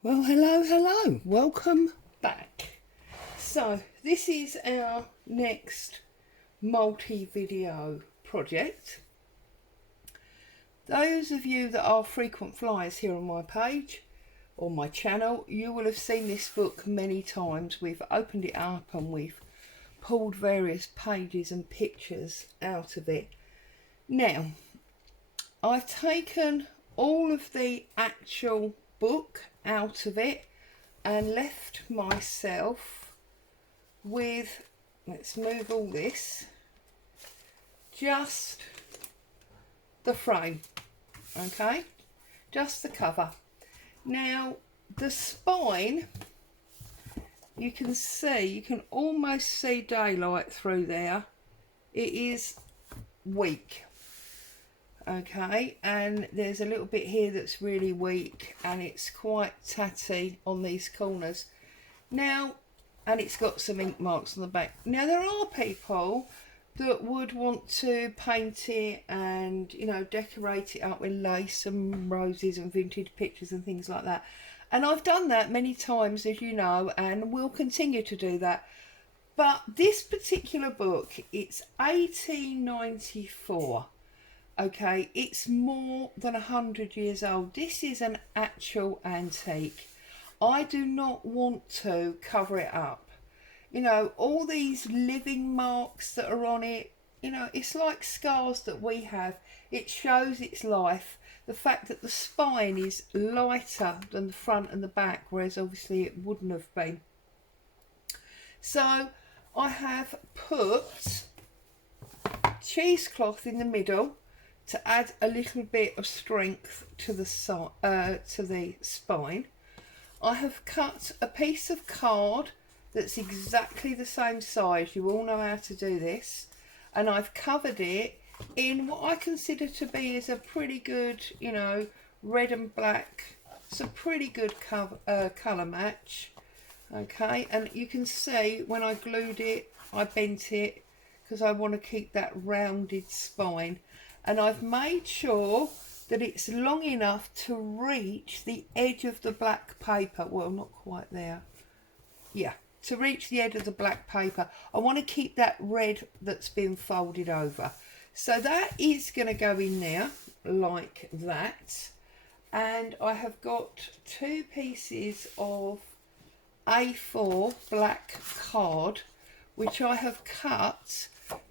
Well, hello, welcome back. So, this is our next multi-video project. Those of you that are frequent flyers here on my page or my channel, you will have seen this book many times. We've opened it up and we've pulled various pages and pictures out of it. Now, I've taken all of the actual book out of it and left myself with, let's move all this, just the frame, okay, just the cover. Now the spine, you can see, you can almost see daylight through there. It is weak. Okay, and there's a little bit here that's really weak and it's quite tatty on these corners. Now, and it's got some ink marks on the back. Now, there are people that would want to paint it and, you know, decorate it up with lace and roses and vintage pictures and things like that. And I've done that many times, as you know, and will continue to do that. But this particular book, it's 1894. Okay, it's more than 100 years old. This is an actual antique. I do not want to cover it up. You know, all these living marks that are on it, you know, it's like scars that we have. It shows its life. The fact that the spine is lighter than the front and the back, whereas obviously it wouldn't have been. So I have put cheesecloth in the middle to add a little bit of strength to the spine. I have cut a piece of card that's exactly the same size. You all know how to do this. And I've covered it in what I consider to be as a pretty good, you know, red and black. It's a pretty good colour match. Okay, and you can see when I glued it, I bent it because I want to keep that rounded spine. And I've made sure that it's long enough to reach the edge of the black paper. Well, not quite there. Yeah, to reach the edge of the black paper. I want to keep that red that's been folded over. So that is going to go in there like that. And I have got two pieces of A4 black card, which I have cut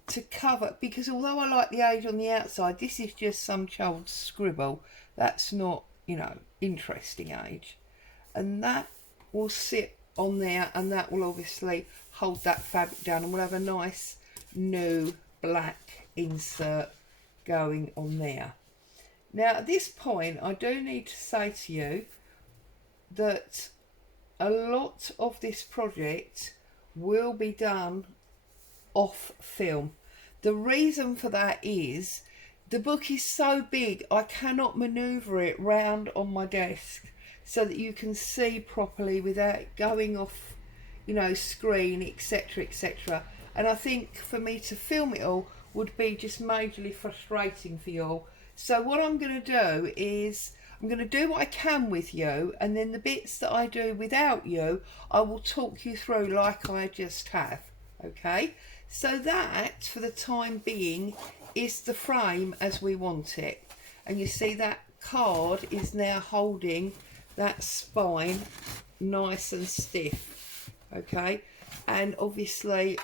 to cover, because although I like the age on the outside, this is just some child's scribble. That's not, you know, interesting age. And that will sit on there, and that will obviously hold that fabric down, and we'll have a nice new black insert going on there. Now at this point, I do need to say to you that a lot of this project will be done off film. The reason for that is the book is so big I cannot maneuver it round on my desk so that you can see properly without going off, you know, screen, etc, etc. And I think for me to film it all would be just majorly frustrating for you all. So what I'm going to do is I'm going to do what I can with you, and then the bits that I do without you I will talk you through like I just have. Okay, so that for the time being is the frame as we want it. And you see that card is now holding that spine nice and stiff. Okay, and obviously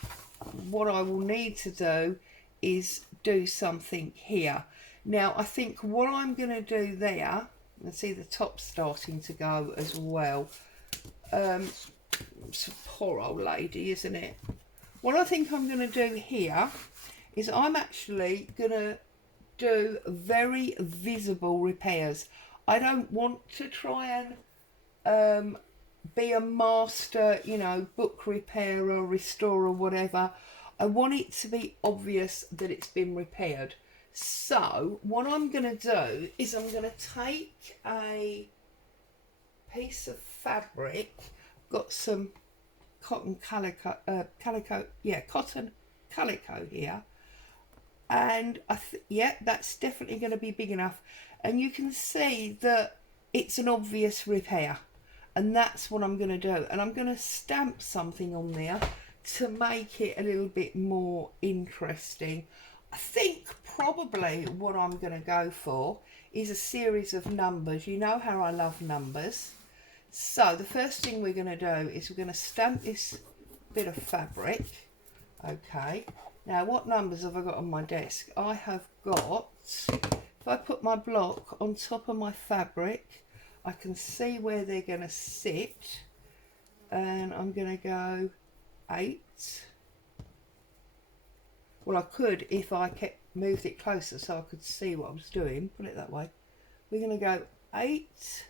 what I will need to do is do something here. Now I think what I'm going to do there, and see the top starting to go as well. It's a poor old lady, isn't it? What I think I'm going to do here is I'm actually going to do very visible repairs. I don't want to try and be a master, you know, book repairer, restorer, whatever. I want it to be obvious that it's been repaired. So what I'm going to do is I'm going to take a piece of fabric, got some cotton calico, cotton calico here, and yeah, that's definitely going to be big enough, and you can see that it's an obvious repair. And that's what I'm going to do. And I'm going to stamp something on there to make it a little bit more interesting. I think probably what I'm going to go for is a series of numbers. You know how I love numbers. So the first thing we're going to do is we're going to stamp this bit of fabric. Okay. Now what numbers have I got on my desk? I have got, if I put my block on top of my fabric, I can see where they're going to sit. And I'm going to go 8. Well, I could if I moved it closer so I could see what I was doing. Put it that way. We're going to go 8.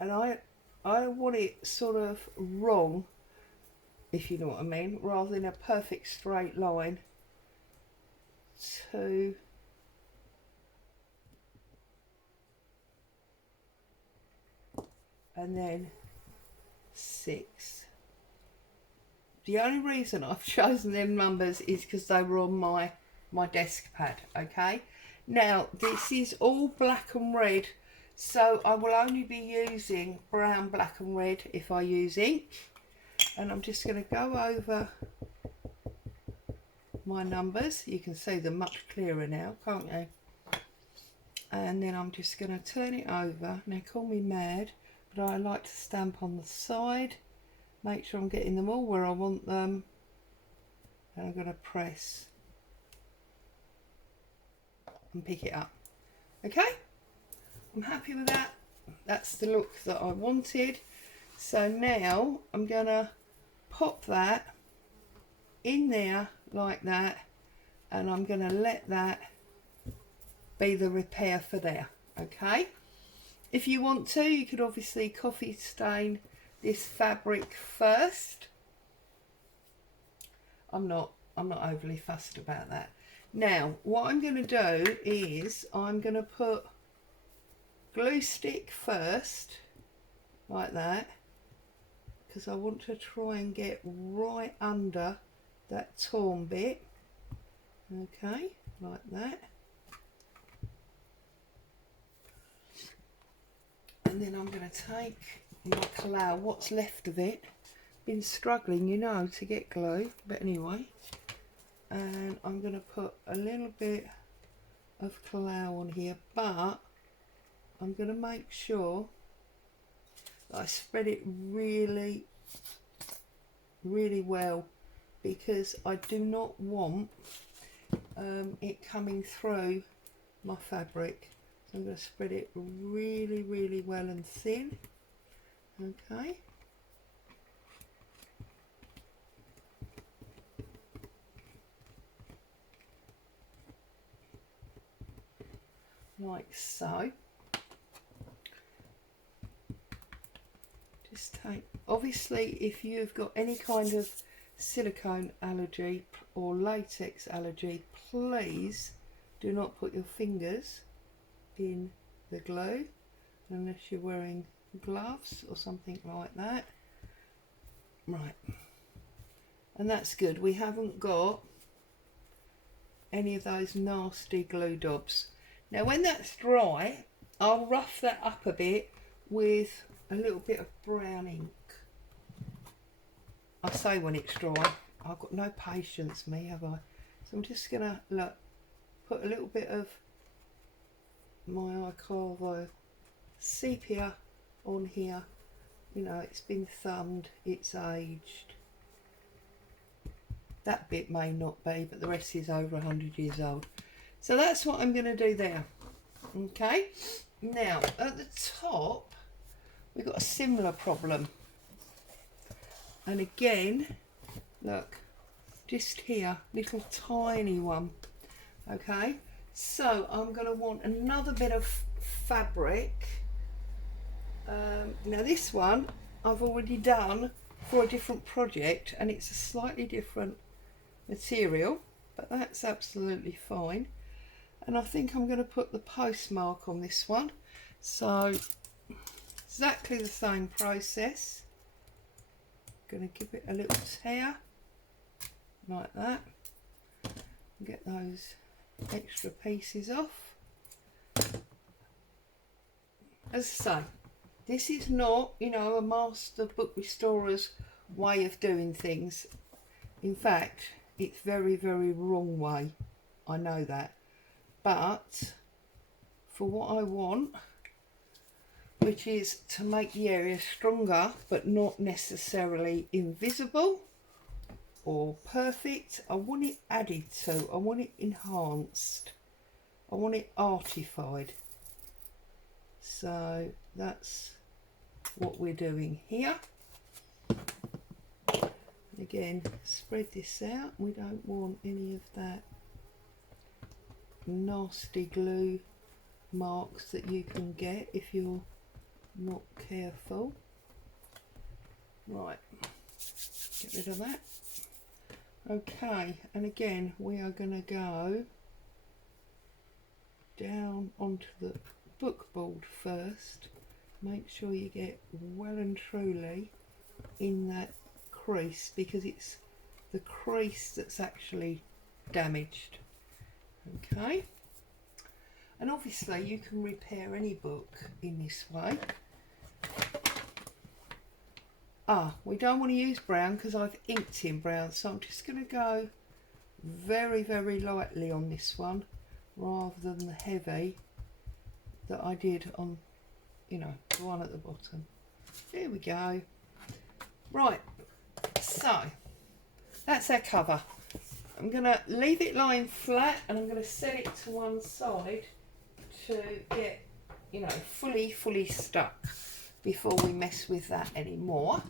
And I want it sort of wrong, if you know what I mean, rather than a perfect straight line. 2. And then 6. The only reason I've chosen them numbers is because they were on my desk pad. Okay, now this is all black and red, so I will only be using brown, black and red if I use ink. And I'm just going to go over my numbers. You can see them much clearer now, can't you? And then I'm just going to turn it over. Now call me mad, but I like to stamp on the side, make sure I'm getting them all where I want them, and I'm going to press and pick it up. Okay, I'm happy with that. That's the look that I wanted. So now I'm going to pop that in there like that, and I'm going to let that be the repair for there. Okay, if you want to, you could obviously coffee stain this fabric first. I'm not overly fussed about that. Now what I'm going to do is I'm going to put glue stick first like that, because I want to try and get right under that torn bit. Okay, like that. And then I'm going to take my collage, what's left of it. Been struggling, you know, to get glue, but anyway. And I'm going to put a little bit of collage on here, but I'm going to make sure that I spread it really, really well, because I do not want it coming through my fabric. So I'm going to spread it really, really well and thin. Okay. Like so. Just take, obviously if you've got any kind of silicone allergy or latex allergy, please do not put your fingers in the glue unless you're wearing gloves or something like that. Right, and that's good. We haven't got any of those nasty glue dobs. Now when that's dry, I'll rough that up a bit with a little bit of brown ink. I say when it's dry, I've got no patience, me, have I? So I'm just gonna look, put a little bit of my Archivo sepia on here. You know, it's been thumbed, it's aged. That bit may not be, but the rest is over 100 years old. So that's what I'm going to do there. Okay, now at the top we've got a similar problem, and again look, just here, little tiny one. Okay, so I'm going to want another bit of fabric. Now this one I've already done for a different project, and it's a slightly different material, but that's absolutely fine. And I think I'm going to put the postmark on this one. So exactly the same process. Going to give it a little tear like that. Get those extra pieces off. As I say, this is not, you know, a master book restorer's way of doing things. In fact, it's very, very wrong way. I know that. But for what I want, which is to make the area stronger but not necessarily invisible or perfect, I want it added to, I want it enhanced, I want it artified. So that's what we're doing here. Again, spread this out. We don't want any of that nasty glue marks that you can get if you're not careful. Right, get rid of that. Okay, and again we are going to go down onto the book board first. Make sure you get well and truly in that crease, because it's the crease that's actually damaged. Okay, and obviously you can repair any book in this way. We don't want to use brown because I've inked in brown, so I'm just going to go very, very lightly on this one rather than the heavy that I did on, you know, the one at the bottom. There we go. Right, so that's our cover. I'm going to leave it lying flat and I'm going to set it to one side to get, you know, fully stuck before we mess with that anymore.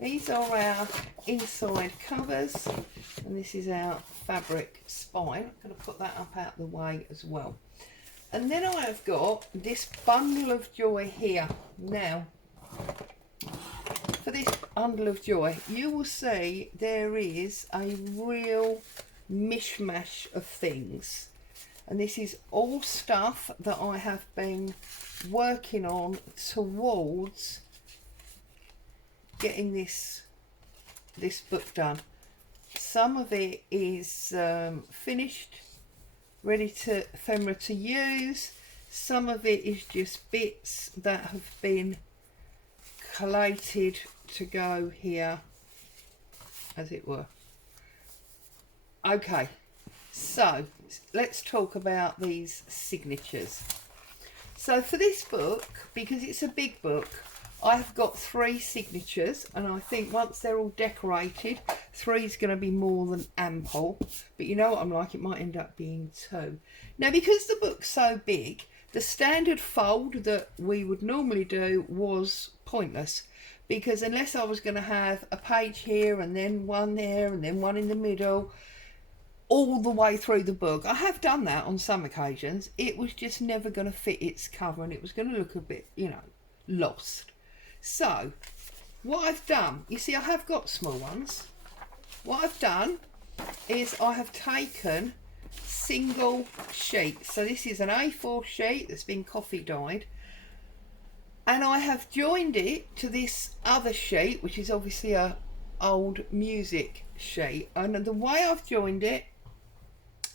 These are our inside covers and this is our fabric spine. I'm going to put that up out the way as well. And then I have got this bundle of joy here. Now, for this bundle of joy, you will see there is a real mishmash of things. And this is all stuff that I have been working on towards getting this book done. Some of it is finished, ready to ephemera to use. Some of it is just bits that have been collated to go here, as it were. Okay, so let's talk about these signatures. So for this book, because it's a big book, I've got 3 signatures, and I think once they're all decorated, 3 is going to be more than ample. But you know what I'm like, it might end up being 2. Now, because the book's so big, the standard fold that we would normally do was pointless, because unless I was going to have a page here and then one there and then one in the middle all the way through the book, I have done that on some occasions, it was just never going to fit its cover and it was going to look a bit, you know, lost. So what I've done, you see I have got small ones. What I've done is I have taken single sheets. So this is an A4 sheet that's been coffee dyed, and I have joined it to this other sheet, which is obviously a old music sheet. And the way I've joined it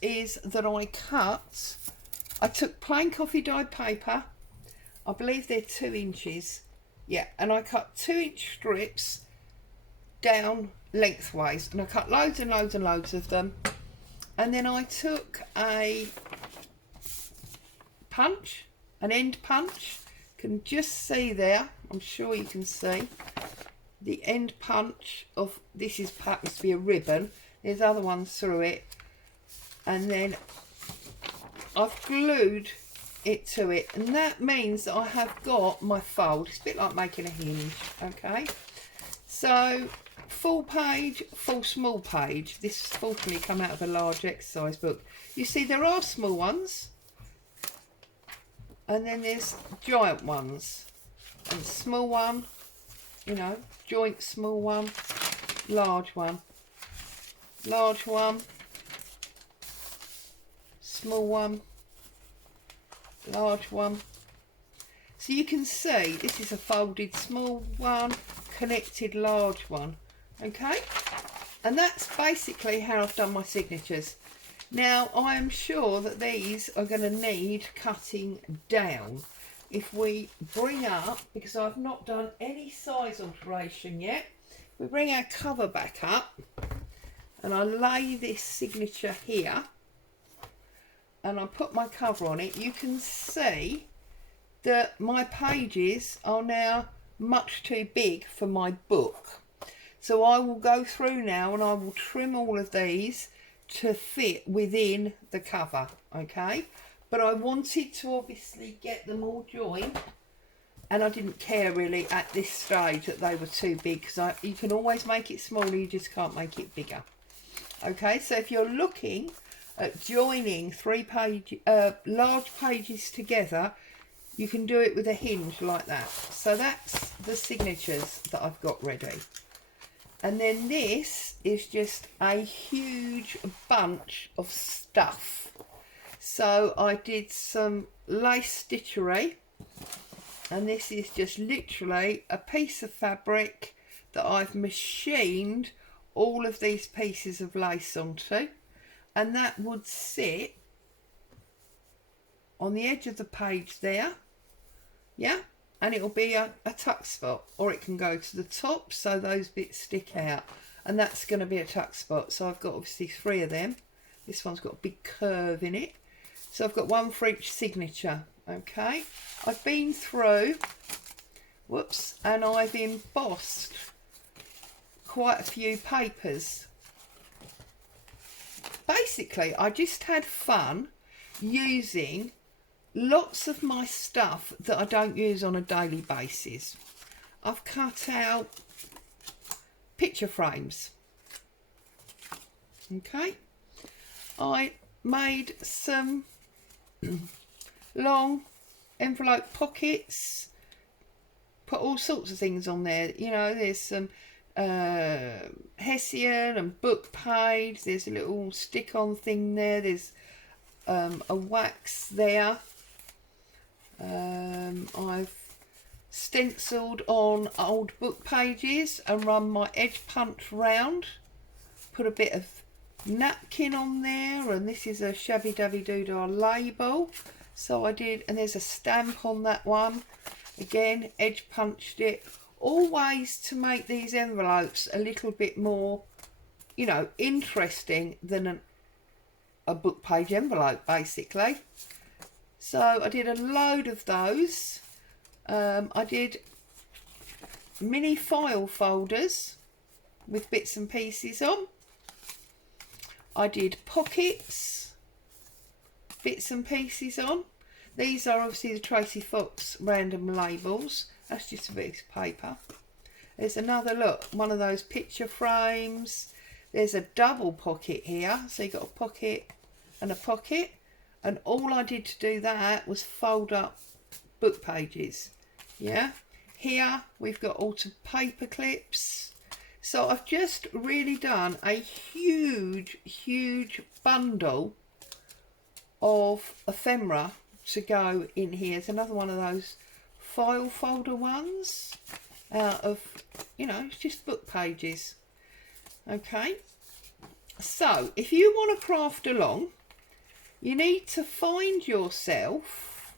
is that I took plain coffee dyed paper, I believe they're 2 inches, yeah, and I cut 2-inch strips down lengthways, and I cut loads and loads and loads of them. And then I took a punch, an end punch. Can just see there, I'm sure you can see the end punch of this happens to be a ribbon. There's other ones through it, and then I've glued it to it, and that means that I have got my fold. It's a bit like making a hinge. Okay, so full page, full small page. This fortunately come out of a large exercise book. You see there are small ones, and then there's giant ones, and small one, you know, joint small one, large one, large one, small one, large one. So you can see this is a folded small one, connected large one. Okay, and that's basically how I've done my signatures. Now I am sure that these are going to need cutting down. If we bring up, because I've not done any size alteration yet, we bring our cover back up and I lay this signature here and I put my cover on it, you can see that my pages are now much too big for my book. So I will go through now and I will trim all of these to fit within the cover, okay? But I wanted to obviously get them all joined, and I didn't care really at this stage that they were too big, because you can always make it smaller, you just can't make it bigger. Okay, so if you're looking at joining large pages together, you can do it with a hinge like that. So that's the signatures that I've got ready. And then this is just a huge bunch of stuff. So I did some lace stitchery, and this is just literally a piece of fabric that I've machined all of these pieces of lace onto, and that would sit on the edge of the page there, yeah, and it'll be a tuck spot, or it can go to the top so those bits stick out, and that's going to be a tuck spot. So I've got obviously 3 of them. This one's got a big curve in it, so I've got 1 for each signature. Okay, I've been through, whoops, and I've embossed quite a few papers. Basically I just had fun using lots of my stuff that I don't use on a daily basis. I've cut out picture frames. Okay, I made some long envelope pockets, put all sorts of things on there. You know, there's some Hessian and book page, there's a little stick-on thing there, there's a wax there. I've stenciled on old book pages and run my edge punch round, put a bit of napkin on there, and this is a shabby dabby doodah label, so I did, and there's a stamp on that one, again edge punched it, all ways to make these envelopes a little bit more, you know, interesting than a book page envelope basically. So I did a load of those. I did mini file folders with bits and pieces on. I did pockets, bits and pieces on. These are obviously the Tracy Fox random labels. That's just a bit of paper. There's another, look, one of those picture frames. There's a double pocket here. So you've got a pocket and a pocket. And all I did to do that was fold up book pages. Yeah. Here we've got all some paper clips. So I've just really done a huge bundle of ephemera to go in here. There's another one of those file folder ones out of, you know, it's just book pages. Okay. So if you want to craft along, you need to find yourself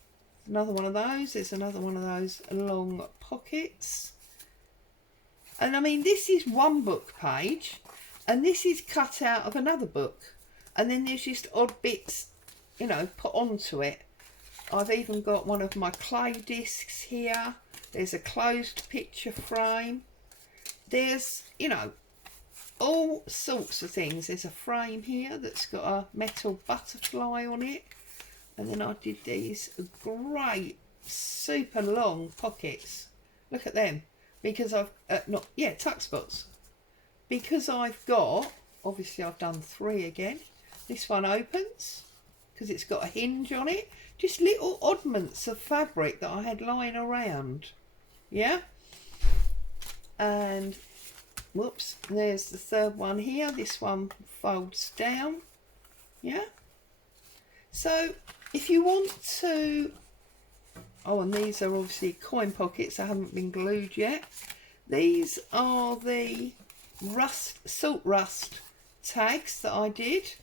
another one of those. There's another one of those long pockets. And I mean, this is one book page, and this is cut out of another book. And then there's just odd bits, you know, put onto it. I've even got one of my clay discs here. There's a closed picture frame. There's, you know, all sorts of things. There's a frame here that's got a metal butterfly on it, and then I did these great super long pockets. Look at them, because I've tuck spots, because I've got, obviously I've done 3 again. This one opens because it's got a hinge on it. Just little oddments of fabric that I had lying around. Yeah, and whoops, there's the 3rd one here. This one folds down. Yeah, so if you want to, oh, and these are obviously coin pockets. I haven't been glued yet. These are the salt rust tags that I did.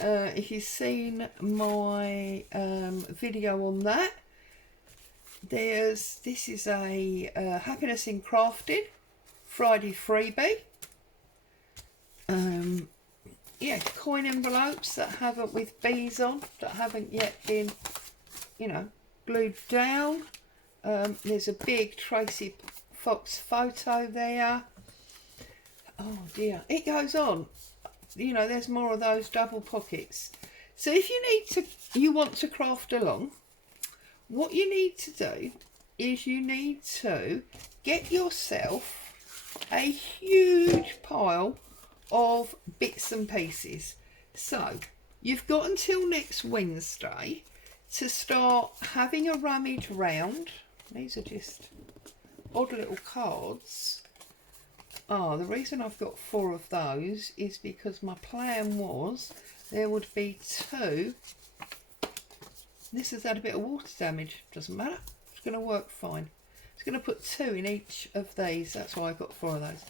if you've seen my video on that, this is a Happiness in Crafting Friday freebie. Yeah, coin envelopes that haven't, with bees on, that haven't yet been, you know, glued down. There's a big Tracy Fox photo there. Oh dear, it goes on. You know, there's more of those double pockets. So if you want to craft along, what you need to do is you need to get yourself a huge pile of bits and pieces. So you've got until next Wednesday to start having a rummage round. These are just odd little cards. The reason I've got 4 of those is because my plan was there would be 2. This has had a bit of water damage, doesn't matter, it's going to work fine. It's going to put 2 in each of these, that's why I've got 4 of those.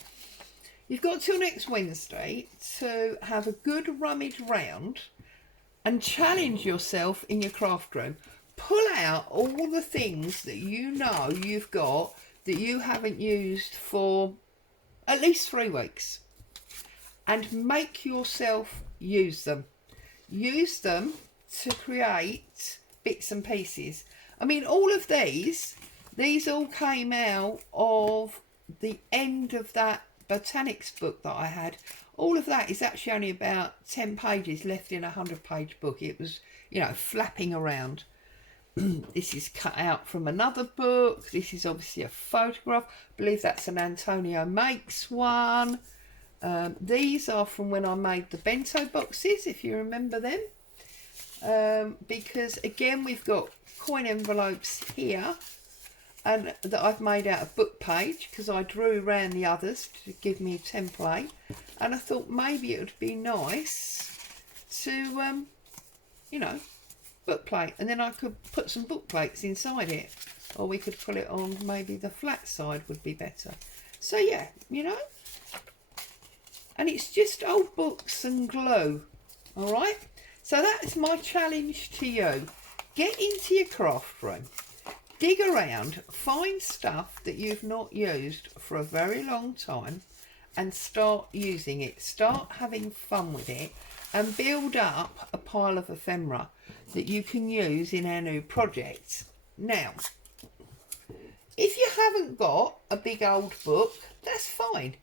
You've got till next Wednesday to have a good rummage round and challenge yourself in your craft room. Pull out all the things that you know you've got that you haven't used for at least 3 weeks, and make yourself use them. Use them to create bits and pieces. I mean, all of these all came out of the end of that botanics book that I had. All of that is actually only about 10 pages left in a 100-page book. It was, you know, flapping around. This is cut out from another book. This is obviously a photograph. I believe that's an Antonio Makes one. These are from when I made the bento boxes, if you remember them. Because again, we've got coin envelopes here, and that I've made out of book page because I drew around the others to give me a template, and I thought maybe it would be nice to you know, book plate, and then I could put some book plates inside it, or we could put it on, maybe the flat side would be better. So yeah, you know, and it's just old books and glue. All right, so that's my challenge to you. Get into your craft room, dig around, find stuff that you've not used for a very long time, and start using it. Start having fun with it, and build up a pile of ephemera that you can use in our new project. Now, if you haven't got a big old book, that's fine.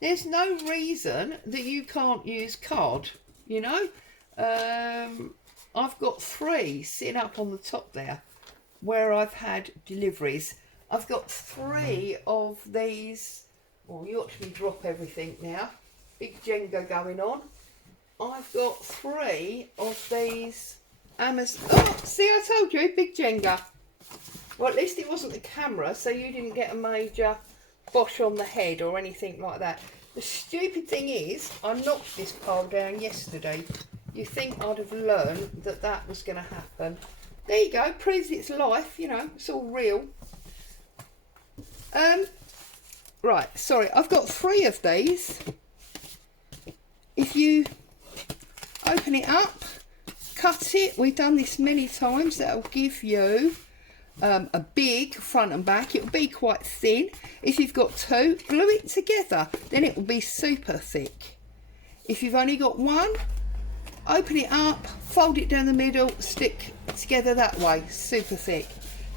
There's no reason that you can't use card, you know. I've got 3 sitting up on the top there where I've had deliveries. I've got 3 of these. Oh, you watch me drop everything now. Big Jenga going on. I've got 3 of these Amazon. Oh, see, I told you, big Jenga. Well, at least it wasn't the camera, so you didn't get a major bosh on the head or anything like that. The stupid thing is, I knocked this pile down yesterday. You think I'd have learned that that was going to happen. There you go, proves its life, you know, it's all real. Right, sorry, I've got 3 of these. If you open it up, cut it, we've done this many times, that'll give you a big front and back. It'll be quite thin. If you've got 2, glue it together, then it will be super thick. If you've only got 1, open it up, fold it down the middle, stick together that way, super thick.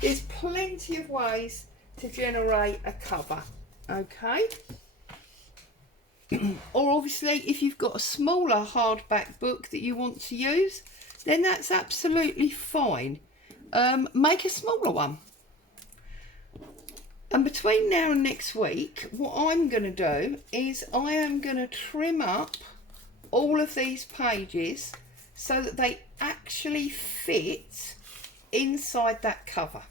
There's plenty of ways to generate a cover, okay? Or obviously, if you've got a smaller hardback book that you want to use, then that's absolutely fine. Make a smaller one. And between now and next week, what I'm going to do is I am going to trim up all of these pages so that they actually fit inside that cover.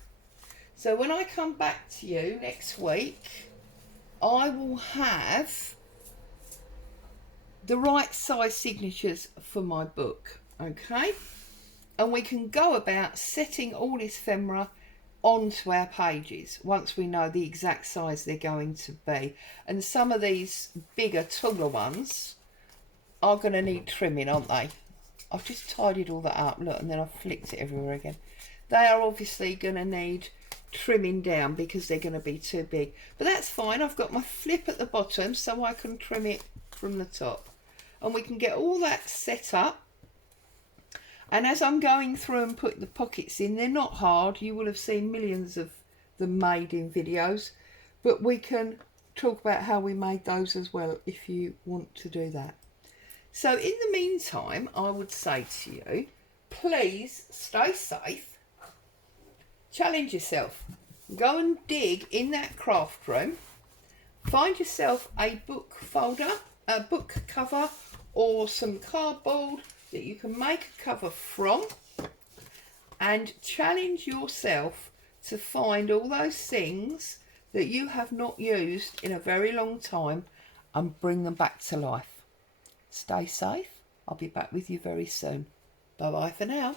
So when I come back to you next week, I will have the right size signatures for my book, okay? And we can go about setting all this ephemera onto our pages once we know the exact size they're going to be. And some of these bigger, taller ones are going to need trimming, aren't they? I've just tidied all that up, look, and then I've flicked it everywhere again. They are obviously going to need trimming down because they're going to be too big. But that's fine. I've got my flip at the bottom so I can trim it from the top. And we can get all that set up. And as I'm going through and put the pockets in, they're not hard. You will have seen millions of them made in videos. But we can talk about how we made those as well if you want to do that. So in the meantime, I would say to you, please stay safe. Challenge yourself. Go and dig in that craft room. Find yourself a book folder, a book cover, or some cardboard that you can make a cover from, and challenge yourself to find all those things that you have not used in a very long time and bring them back to life. Stay safe. I'll be back with you very soon. Bye bye for now.